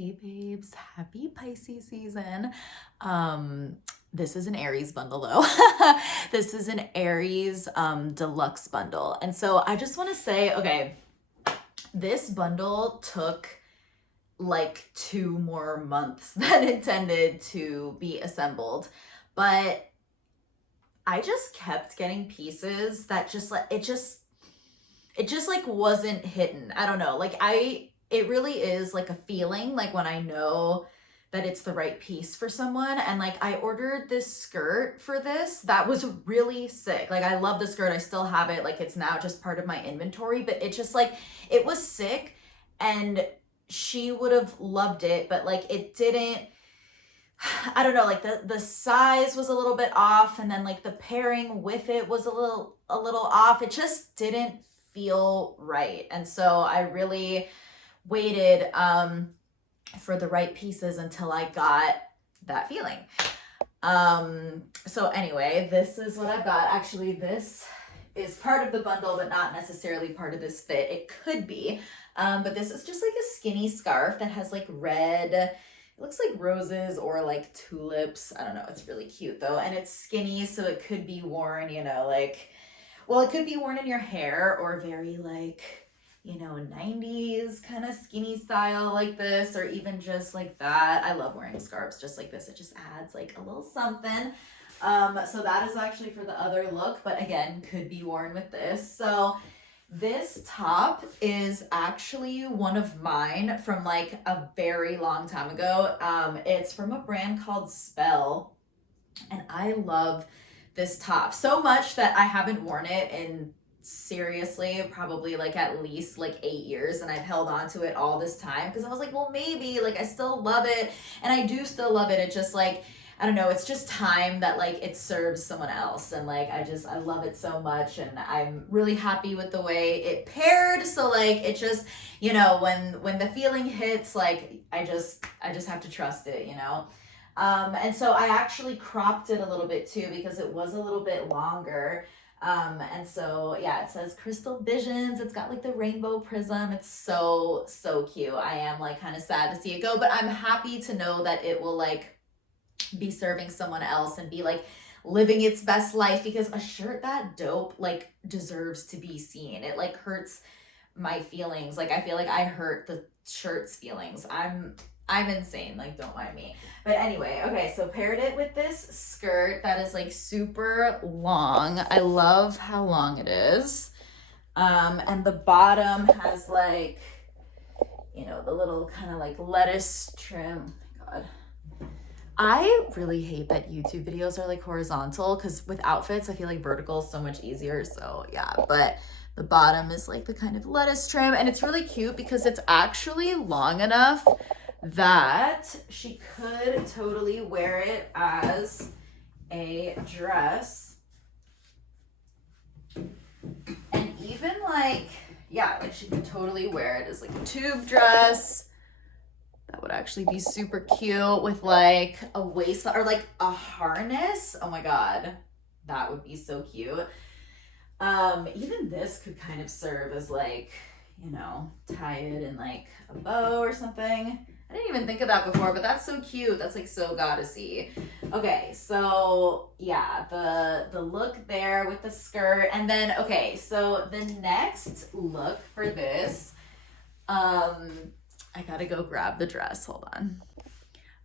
Hey babes, happy Pisces season. This is an Aries bundle though. This is an Aries deluxe bundle. And so I just want to say, okay, this bundle took like 2 more months than intended to be assembled. But I just kept getting pieces that just like it just like wasn't hitting. I don't know. It really is like a feeling like when I know that it's the right piece for someone. And like I ordered this skirt for this that was really sick. Like I love the skirt. I still have it. Like it's now just part of my inventory, but it just like it was sick and she would have loved it, but like it didn't. I don't know, like the size was a little bit off, and then like the pairing with it was a little off. It just didn't feel right. And so I really waited for the right pieces until I got that feeling. So anyway, this is what I've got. Actually, this is part of the bundle, but not necessarily part of this fit. It could be. But this is just like a skinny scarf that has like red, it looks like roses or like tulips. I don't know. It's really cute though. And it's skinny, so it could be worn, well, it could be worn in your hair or very like, 90s kind of skinny style like this, or even just like that. I love wearing scarves just like this. It just adds like a little something. So that is actually for the other look, but again, could be worn with this. So this top is actually one of mine from like a very long time ago. It's from a brand called Spell, and I love this top so much that I haven't worn it in seriously probably like at least like 8 years, and I've held on to it all this time because I was like, well, maybe like I still love it, and I do still love it. It just like, I don't know, it's just time that like it serves someone else, and like I love it so much, and I'm really happy with the way it paired. So like it just, when the feeling hits, like I just have to trust it. And so I actually cropped it a little bit too because it was a little bit longer. And so yeah, it says Crystal Visions. It's got like the rainbow prism. It's so, so cute. I am like kind of sad to see it go, but I'm happy to know that it will like be serving someone else and be like living its best life, because a shirt that dope like deserves to be seen. It like hurts my feelings. Like I feel like I hurt the shirt's feelings. I'm insane, like don't mind me. But anyway, okay, so paired it with this skirt that is like super long. I love how long it is. And the bottom has like, the little kind of like lettuce trim. Oh my God. I really hate that YouTube videos are like horizontal, because with outfits, I feel like vertical is so much easier. So yeah, but the bottom is like the kind of lettuce trim, and it's really cute because it's actually long enough that she could totally wear it as a dress. And even like, yeah, like she could totally wear it as like a tube dress. That would actually be super cute with like a waistband or like a harness. Oh my God, that would be so cute. Even this could kind of serve as like, tie it in like a bow or something. I didn't even think of that before, but that's so cute. That's like so goddessy. Okay, so yeah, the look there with the skirt. And then, okay, so the next look for this, I gotta go grab the dress. Hold on.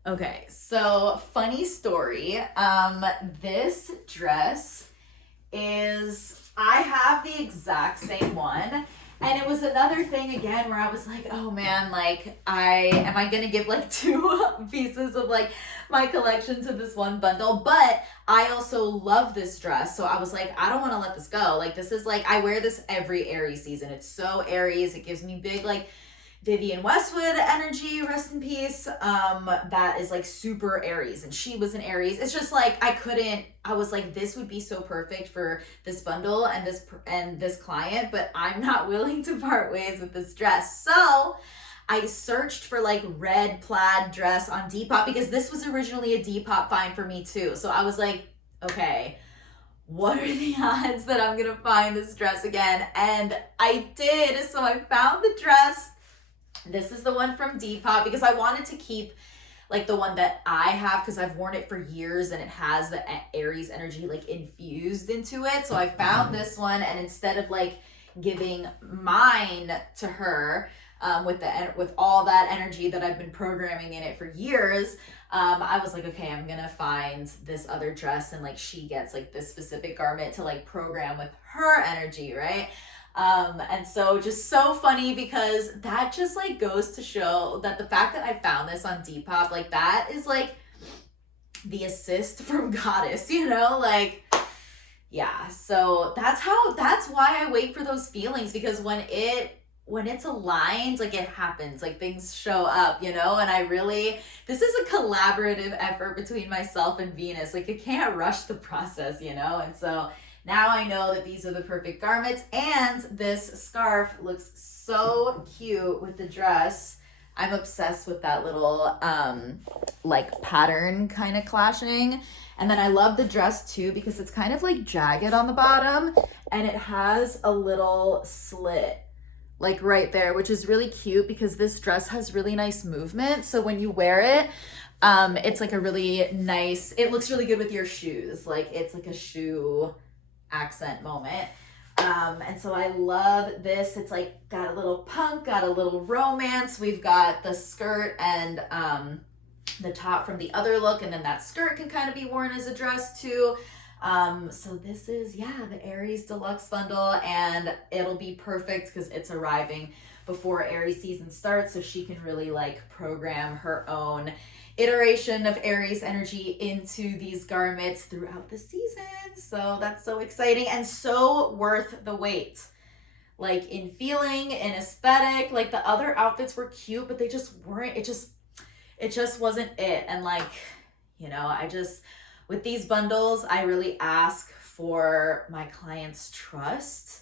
Okay, so funny story. This dress I have the exact same one. And it was another thing again where I was like, oh man, like am I gonna give like 2 pieces of like my collection to this one bundle? But I also love this dress. So I was like, I don't want to let this go. Like this is like, I wear this every Aries season. It's so Aries. It gives me big like Vivienne Westwood energy, rest in peace. That is like super Aries, and she was an Aries. It's just like I was like, this would be so perfect for this bundle and this client, but I'm not willing to part ways with this dress. So I searched for like red plaid dress on Depop, because this was originally a Depop find for me too. So I was like, okay, what are the odds that I'm gonna find this dress again? And I did. So I found the dress. This is the one from Depop because I wanted to keep like the one that I have because I've worn it for years and it has the Aries energy like infused into it. So I found this one, and instead of like giving mine to her with all that energy that I've been programming in it for years, I was like, okay, I'm gonna find this other dress, and like she gets like this specific garment to like program with her energy, right? And so just so funny because that just like goes to show that the fact that I found this on Depop, like that is like the assist from Goddess, you know? Like, yeah. So that's why I wait for those feelings, because when it's aligned, like it happens, like things show up, you know? And this is a collaborative effort between myself and Venus. Like I can't rush the process, you know? And so now I know that these are the perfect garments, and this scarf looks so cute with the dress. I'm obsessed with that little like pattern kind of clashing. And then I love the dress too because it's kind of like jagged on the bottom, and it has a little slit like right there, which is really cute because this dress has really nice movement. So when you wear it, it's like a really nice, it looks really good with your shoes. Like it's like a shoe accent moment. And so I love this. It's like got a little punk, got a little romance. We've got the skirt and the top from the other look, and then that skirt can kind of be worn as a dress too. So this is, yeah, the Aries Deluxe bundle, and it'll be perfect because it's arriving before Aries season starts, so she can really like program her own iteration of Aries energy into these garments throughout the season. So that's so exciting and so worth the wait. Like in feeling, in aesthetic, like the other outfits were cute, but they just weren't, it just wasn't it. And like, you know, with these bundles, I really ask for my clients' trust.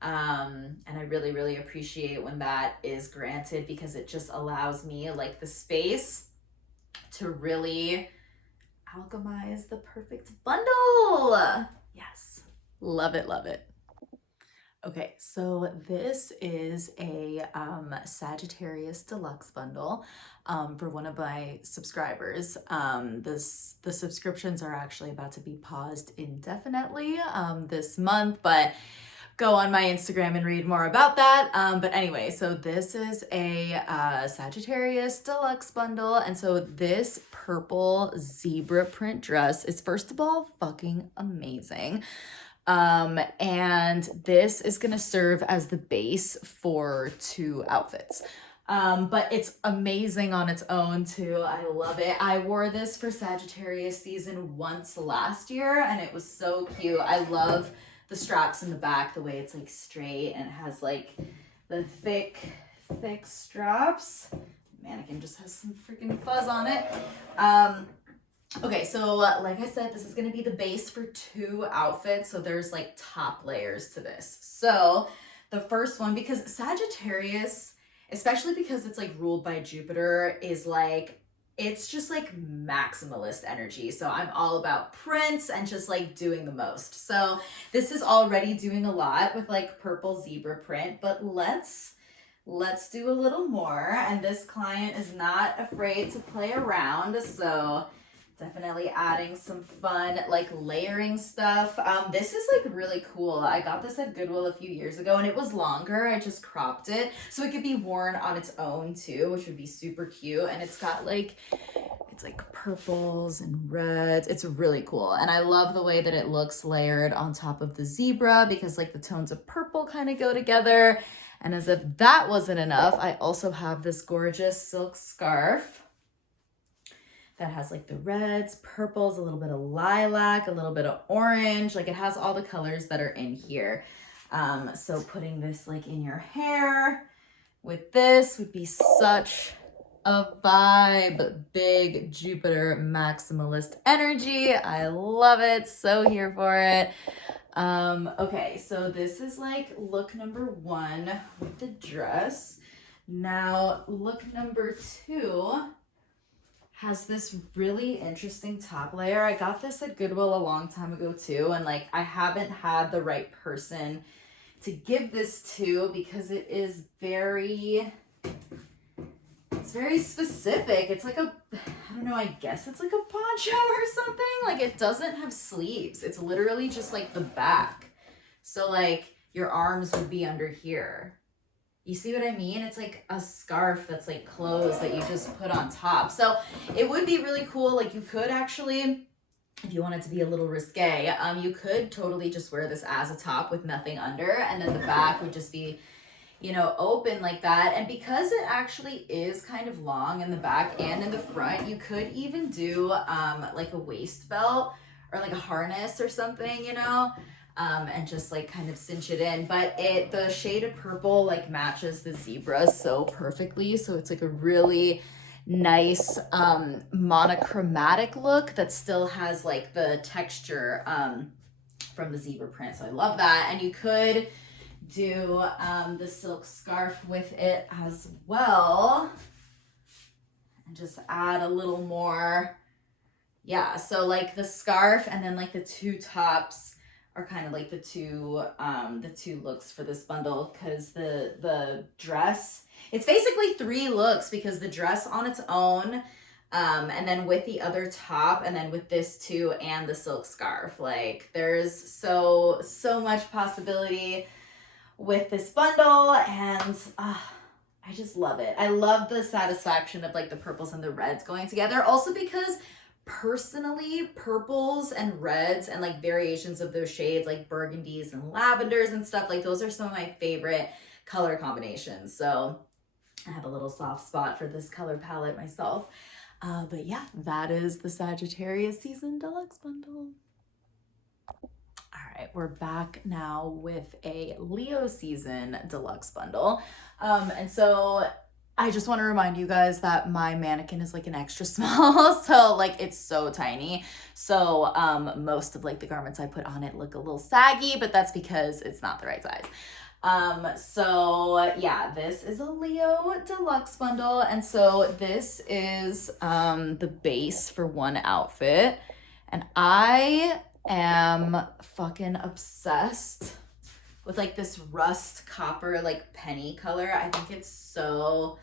And I really, really appreciate when that is granted, because it just allows me like the space to really alchemize the perfect bundle. Yes. Love it, love it. Okay, so this is a Sagittarius Deluxe bundle for one of my subscribers. The subscriptions are actually about to be paused indefinitely this month, but go on my Instagram and read more about that. But anyway, so this is a Sagittarius Deluxe bundle. And so this purple zebra print dress is, first of all, fucking amazing. And this is gonna serve as the base for 2 outfits. But it's amazing on its own too. I love it. I wore this for Sagittarius season once last year, and it was so cute. I love the straps in the back, the way it's like straight and it has like the thick straps. Mannequin just has some freaking fuzz on it. Okay, so like I said, this is going to be the base for 2 outfits. So there's like top layers to this. So the first one, because Sagittarius, especially because it's like ruled by Jupiter, is like, it's just like maximalist energy. So I'm all about prints and just like doing the most. So this is already doing a lot with like purple zebra print, but let's do a little more. And this client is not afraid to play around. So definitely adding some fun like layering stuff. This is like really cool. I got this at Goodwill a few years ago, and it was longer. I just cropped it so it could be worn on its own too, which would be super cute. And it's got like, it's like purples and reds. It's really cool. And I love the way that it looks layered on top of the zebra, because like the tones of purple kind of go together. And as if that wasn't enough, I also have this gorgeous silk scarf that has like the reds, purples, a little bit of lilac, a little bit of orange. Like it has all the colors that are in here. So putting this like in your hair with this would be such a vibe. Big Jupiter maximalist energy. I love it. So here for it. Okay, so this is like look number 1 with the dress. Now look number 2 has this really interesting top layer. I got this at Goodwill a long time ago too, and like I haven't had the right person to give this to, because it is very It's very specific. It's like a, I don't know, I guess it's like a poncho or something. Like it doesn't have sleeves. It's literally just like the back. So like your arms would be under here. You see what I mean? It's like a scarf that's like clothes that you just put on top. So it would be really cool. Like you could actually, if you wanted to be a little risque, you could totally just wear this as a top with nothing under, and then the back would just be, you know, open like that. And because it actually is kind of long in the back and in the front, you could even do like a waist belt or like a harness or something, you know, and just like kind of cinch it in. But the shade of purple like matches the zebra so perfectly. So it's like a really nice monochromatic look that still has like the texture from the zebra print. So I love that. And you could do the silk scarf with it as well and just add a little more. Yeah, so like the scarf and then like the two tops are kind of like the two looks for this bundle, because the dress, it's basically three looks, because the dress on its own, and then with the other top, and then with this too, and the silk scarf. Like there's so much possibility with this bundle, and I just love it. I love the satisfaction of like the purples and the reds going together. Also because personally, purples and reds and like variations of those shades, like burgundies and lavenders and stuff, like those are some of my favorite color combinations. So I have a little soft spot for this color palette myself. But yeah, that is the Sagittarius Season Deluxe Bundle. All right, we're back now with a Leo Season Deluxe Bundle. And so I just want to remind you guys that my mannequin is like an extra small, so like it's so tiny. So most of like the garments I put on it look a little saggy, but that's because it's not the right size. So yeah, this is a Leo Deluxe Bundle, and so this is the base for one outfit, and I am fucking obsessed with like this rust copper like penny color. I think it's so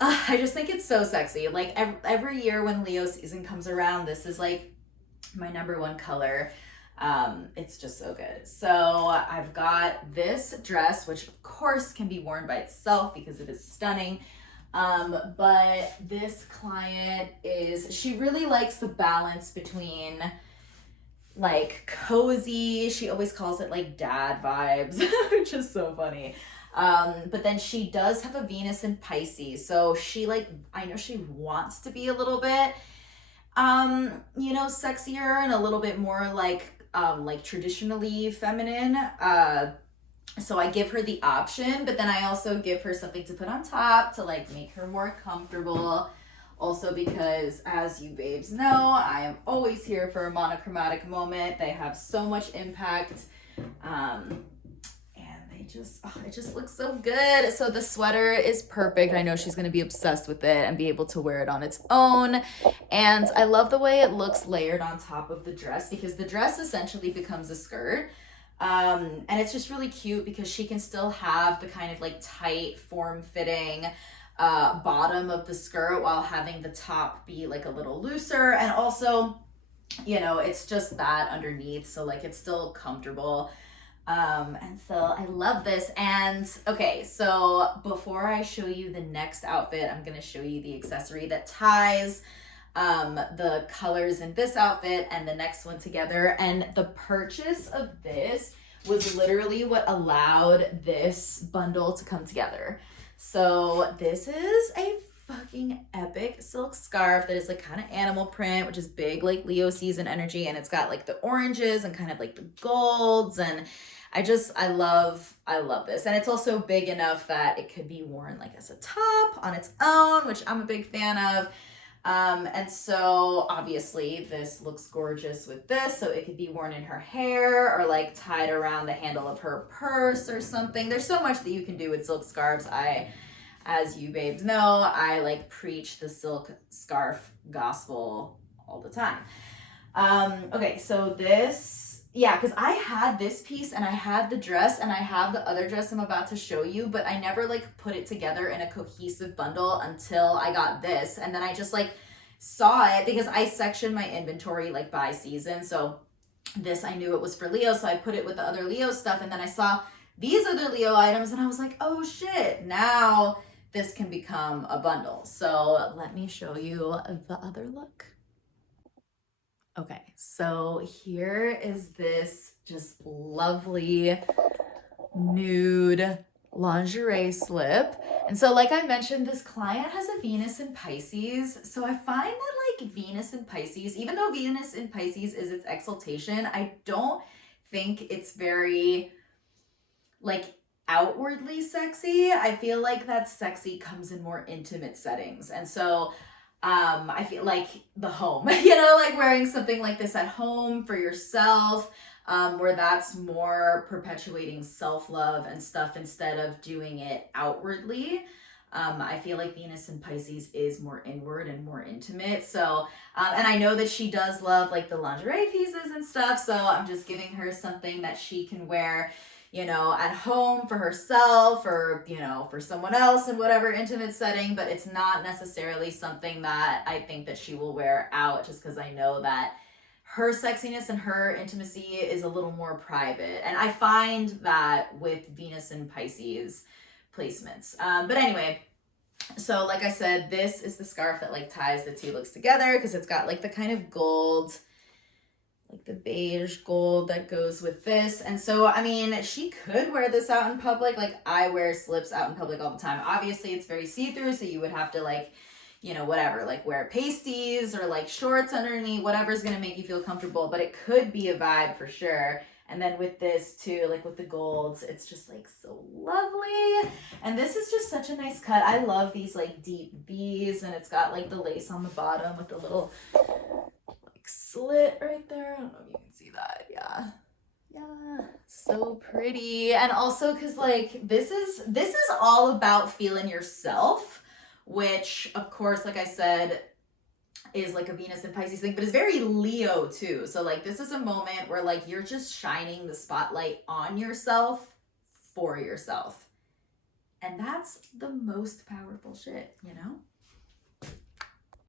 I just think it's so sexy. Like every year when Leo season comes around, this is like my number one color. It's just so good. So I've got this dress, which of course can be worn by itself because it is stunning. But this client she really likes the balance between like cozy, she always calls it like dad vibes, which is so funny. But then she does have a Venus in Pisces, so she like, I know she wants to be a little bit you know, sexier and a little bit more like traditionally feminine. So I give her the option, but then I also give her something to put on top to like make her more comfortable. Also because, as you babes know, I am always here for a monochromatic moment. They have so much impact. And it just looks so good. So the sweater is perfect. I know she's going to be obsessed with it and be able to wear it on its own. And I love the way it looks layered on top of the dress, because the dress essentially becomes a skirt. And it's just really cute because she can still have the kind of like tight form-fitting bottom of the skirt while having the top be like a little looser, and also, you know, it's just that underneath, so like it's still comfortable. And so I love this. And okay, so before I show you the next outfit, I'm gonna show you the accessory that ties the colors in this outfit and the next one together. And the purchase of this was literally what allowed this bundle to come together. So this is a fucking epic silk scarf that is like kind of animal print, which is big like Leo season energy, and it's got like the oranges and kind of like the golds, and I love this. And it's also big enough that it could be worn like as a top on its own, which I'm a big fan of. And so obviously this looks gorgeous with this, so it could be worn in her hair or like tied around the handle of her purse or something. There's so much that you can do with silk scarves. As you babes know, I like preach the silk scarf gospel all the time. Okay, so this, yeah, because I had this piece and I had the dress and I have the other dress I'm about to show you, but I never like put it together in a cohesive bundle until I got this. And then I just like saw it because I sectioned my inventory like by season. So this, I knew it was for Leo, so I put it with the other Leo stuff. And then I saw these other Leo items and I was like, oh shit, now this can become a bundle. So let me show you the other look. Okay, so here is this just lovely nude lingerie slip. And so, like I mentioned, this client has a Venus in Pisces. So I find that, like, Venus in Pisces, even though Venus in Pisces is its exaltation, I don't think it's very, like, outwardly sexy. I feel like that sexy comes in more intimate settings. And so I feel like the home, you know, like wearing something like this at home for yourself, where that's more perpetuating self-love and stuff instead of doing it outwardly. I feel like Venus in Pisces is more inward and more intimate. So, and I know that she does love like the lingerie pieces and stuff. So I'm just giving her something that she can wear, you know, at home for herself or, you know, for someone else in whatever intimate setting, but it's not necessarily something that I think that she will wear out just because I know that her sexiness and her intimacy is a little more private. And I find that with Venus and Pisces placements. But anyway, so like I said, this is the scarf that like ties the two looks together because it's got like the kind of gold, like the beige gold that goes with this. And so, I mean, she could wear this out in public. Like I wear slips out in public all the time. Obviously, it's very see-through, so you would have to like, you know, whatever, like wear pasties or like shorts underneath, whatever's gonna make you feel comfortable. But it could be a vibe for sure. And then with this too, like with the golds, it's just like so lovely. And this is just such a nice cut. I love these like deep V's, and it's got like the lace on the bottom with the little slit right there. I don't know if you can see that. Yeah, so pretty. And also because like this is all about feeling yourself, which of course, like I said, is like a Venus and Pisces thing, but it's very Leo too. So like this is a moment where like you're just shining the spotlight on yourself for yourself, and that's the most powerful shit, you know.